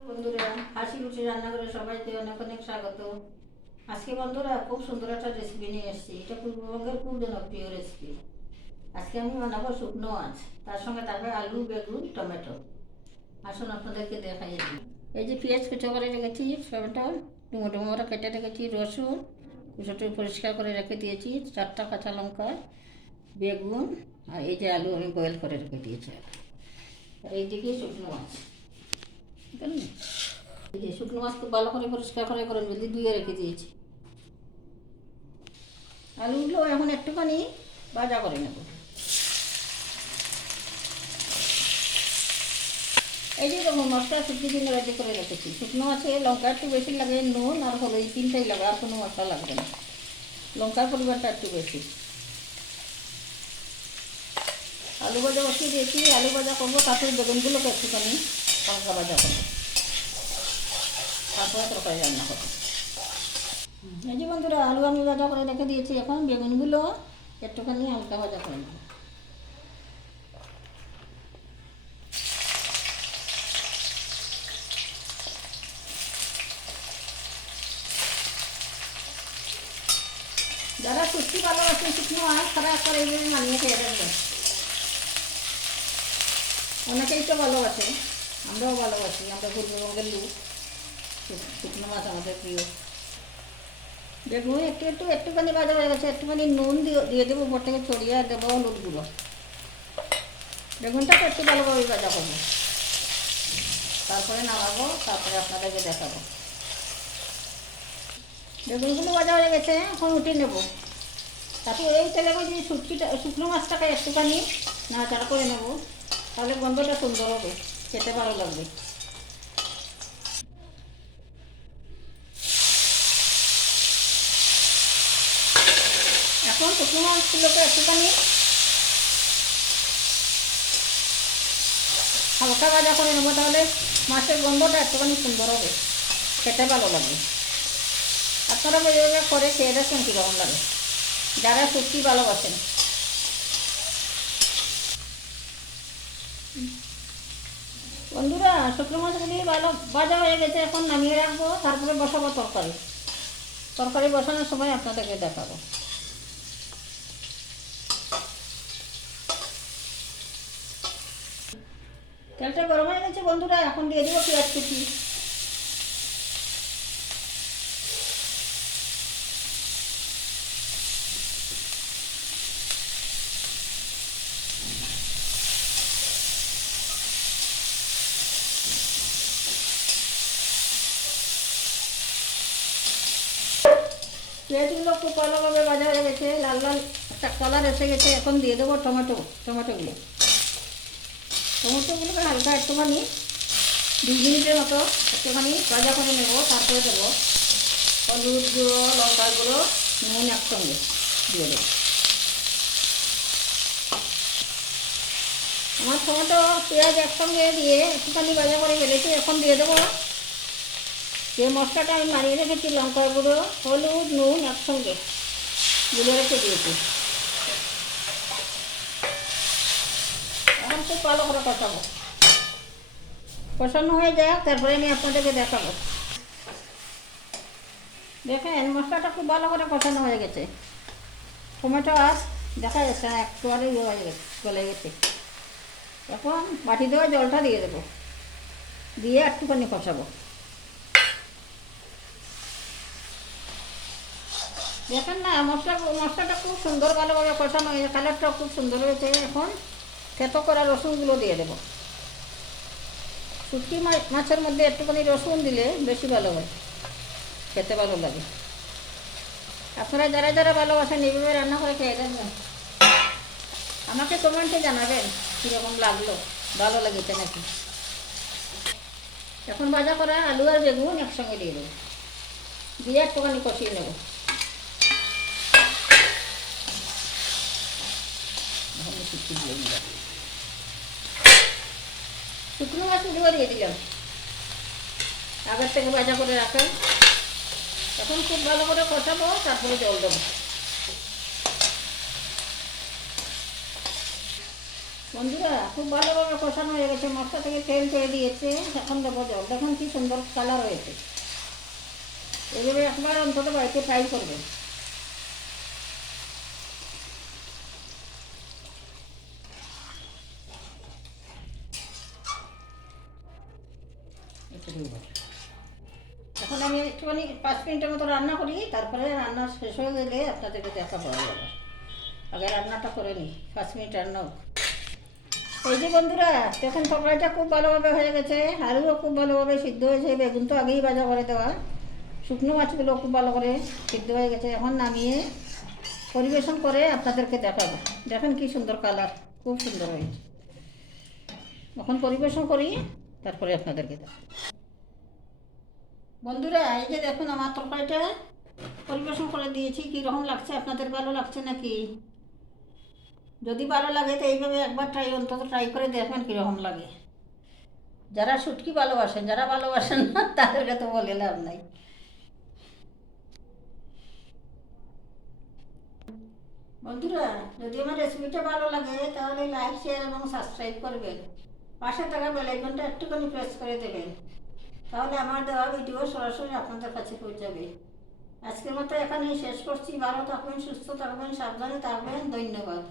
বন্ধুরা, হাসি খুশি রান্নাঘরে সবাইকে অনেক অনেক স্বাগত। আজকে বন্ধুরা খুব সুন্দর একটা রেসিপি নিয়ে এসেছি। এটা পূর্ববঙ্গের খুব জনপ্রিয় রেসিপি। আজকে আমি বানাবো শুকনো মাছ, তার সঙ্গে থাকবে আলু, বেগুন, টমেটো। আসুন আপনাদেরকে দেখাই দিই। এই যে পেঁয়াজ কুচো করে রেখেছি, টমেটো ডুমো ডুমো করে কেটে রেখেছি, রসুন কুচোটা পরিষ্কার করে রেখে দিয়েছি, 4টা কাঁচা লঙ্কা, বেগুন, আর এই যে আলু আমি বয়েল করে রেখে দিয়েছি। আর এইদিকে শুকনো মাছ, ঠিক আছে। এই যে শুকনো মাছ খুব ভালো করে পরিষ্কার করে গরম জল দিয়ে ধুয়ে রেখে দিয়েছি। আলুগুলো এখন একটুখানি ভাজা করে নেব। এই যে দেখুন মশলা শুকিয়ে দিন রেডি করে রেখেছি। শুকনো মাছে লঙ্কা একটু বেশি লাগে, নুন আর হলো এই 3টাই লাগে, আর কোনো মশলা লাগবে না। লঙ্কার পরিমাণটা একটু বেশি। আলু ভাজা বসিয়ে দিয়েছি, আলু ভাজা করবো, তারপরে বেগুনগুলোকে একটুখানি হালকা ভাজা করবো, তারপরে তরকারি রান্না করবো। এই যে বন্ধুরা আলু আমি ভাজা করে রেখে দিয়েছি, এখন বেগুনগুলো একটুখানি হালকা ভাজা করে নেব। যারা সত্যি ভালোবাসে শুকনো মাছ, তারা করে এইভাবে মানিয়ে খেয়ে থাকবেন। অনেকেই তো ভালোবাসে, আমরাও ভালোবাসি, আমরা পূর্ববঙ্গের লোক। শুকনো মাছ আমাদের প্রিয়। দেখুন একটুখানি ভাজা হয়ে গেছে, একটুখানি নুন দিয়ে দেবো, উপর থেকে ছড়িয়ে দেবো হলুদ গুঁড়ো। বেগুনটাকে একটু ভালোভাবে ভাজা করবো, তারপরে নামাবো, তারপরে আপনাদেরকে দেখাবো। বেগুনগুলো ভাজা হয়ে গেছে, এখন উঠিয়ে নেবো। তারপর এই তেলের মধ্যে শুকনো মাছটাকে একটুখানি নাড়াচাড়া করে নেবো, তাহলে গন্ধটা সুন্দর হবে, খেতে ভালো লাগবে। এখন শুকনো মাছগুলোকে একটুখানি হালকা ভাজা করে নেবো, তাহলে মাছের গন্ধটা একটুখানি সুন্দর হবে, খেতে ভালো লাগবে। আপনারা এইভাবে করে খেয়ে দেখুন কীরকম লাগে, যারা সত্যি ভালোবাসেন। বন্ধুরা শুকনো মাছগুলি ভালো ভাজা হয়ে গেছে, এখন নামিয়ে রাখবো, তারপরে বসাবো তরকারি। তরকারি বসানোর সময় আপনাদেরকে দেখাবো। তেলটা গরম হয়ে গেছে বন্ধুরা, এখন দিয়ে দেবো পেঁয়াজ কুচি। পেঁয়াজগুলো খুব ভালোভাবে ভাজা হয়ে গেছে, লাল লাল একটা কালার এসে গেছে। এখন দিয়ে দেবো টমেটোগুলোকে হালকা একটুখানি 2 মিনিটের মতো একটুখানি ভাজা করে নেব, তারপরে দেবো হলুদ গুঁড়ো, লঙ্কার গুঁড়ো, নুন একসঙ্গে দিয়ে দেবো। আমার টমেটো পেঁয়াজ একসঙ্গে দিয়ে একটুখানি ভাজা করে ফেলেছি, এখন দিয়ে দেবো যে মশলাটা আমি মারিয়ে রেখেছি, লঙ্কার গুঁড়ো, হলুদ, নুন একসঙ্গে গুঁড়ো রেখে দিয়েছি। এখন খুব ভালো করে কষাবো, কষানো হয়ে যাক, তারপরে আমি আপনাদেরকে দেখাবো। দেখেন মশলাটা খুব ভালো করে কষানো হয়ে গেছে, টমেটো আর দেখা যাচ্ছে না, একটু আরে হয়ে গেছে, গলে গেছে। এখন বাটি দেওয়া জলটা দিয়ে দেবো, দিয়ে একটুখানি কষাবো। দেখেন না মশলাটা খুব সুন্দর ভালোভাবে কষানো হয়েছে, কালারটাও খুব সুন্দর হয়েছে। এখন থেতো করা রসুনগুলো দিয়ে দেবো। শুটকি মাছের মধ্যে একটুখানি রসুন দিলে বেশি ভালো হয়, খেতে ভালো লাগে। আপনারা যারা যারা ভালোবাসেন এইভাবে রান্না করে খেয়ে দেখবেন, আমাকে কমেন্টে জানাবেন কীরকম লাগলো, ভালো লেগেছে নাকি। এখন ভাজা করা আলু আর বেগুন একসঙ্গে দিয়ে দেবো, দিয়ে একটুখানি কষিয়ে নেব। শুকনো মাছগুলো দিয়ে দিলাম, আগের থেকে ভাজা করে রাখেন। এখন খুব ভালো করে কষাবো, তারপরে জল দেবো। বন্ধুরা খুব ভালোভাবে কষানো হয়ে গেছে, মশলা থেকে তেল ছেড়ে দিয়েছে। এখন দেবো জল। দেখুন কি সুন্দর কালার হয়েছে। এইভাবে একবার অন্তত বাড়িতে ট্রাই করবেন। এখন আমি একটুখানি 5 মিনিটের মতো রান্না করি, তারপরে রান্না শেষ হয়ে গেলে আপনাদেরকে দেখা পাওয়া যাবে। আগে রান্নাটা করে নিই, 5 মিনিট রান্না হোক। এই যে বন্ধুরা দেখুন তরকারিটা খুব ভালোভাবে হয়ে গেছে, আলুও খুব ভালোভাবে সিদ্ধ হয়েছে, বেগুন তো আগেই ভাজা করে দেওয়া, শুকনো মাছগুলো খুব ভালো করে সিদ্ধ হয়ে গেছে। এখন নামিয়ে পরিবেশন করে আপনাদেরকে দেখাবো। দেখেন কি সুন্দর কালার, খুব সুন্দর হয়েছে। এখন পরিবেশন করি, তারপরে আপনাদেরকে দেখাবো। বন্ধুরা এই যে দেখুন আমার তরকারিটা পরিবেশন করে দিয়েছি। কীরকম লাগছে আপনাদের, ভালো লাগছে নাকি? যদি ভালো লাগে তো এইভাবে একবার অন্তত ট্রাই করে দেখবেন কীরকম লাগে। যারা শুটকি ভালোবাসেন, যারা ভালোবাসেন না তাদেরকে তো বলে লাভ নাই। বন্ধুরা যদি আমার রেসিপিটা ভালো লাগে তাহলে লাইক, শেয়ার এবং সাবস্ক্রাইব করবেন। পাশে থাকা বেল আইকনটা একটুখানি প্রেস করে দেবেন, তাহলে আমার দেওয়া ভিডিও সরাসরি আপনাদের কাছে পৌঁছাবে। আজকের মতো এখানেই শেষ করছি। ভালো থাকবেন, সুস্থ থাকবেন, সাবধানে থাকবেন। ধন্যবাদ।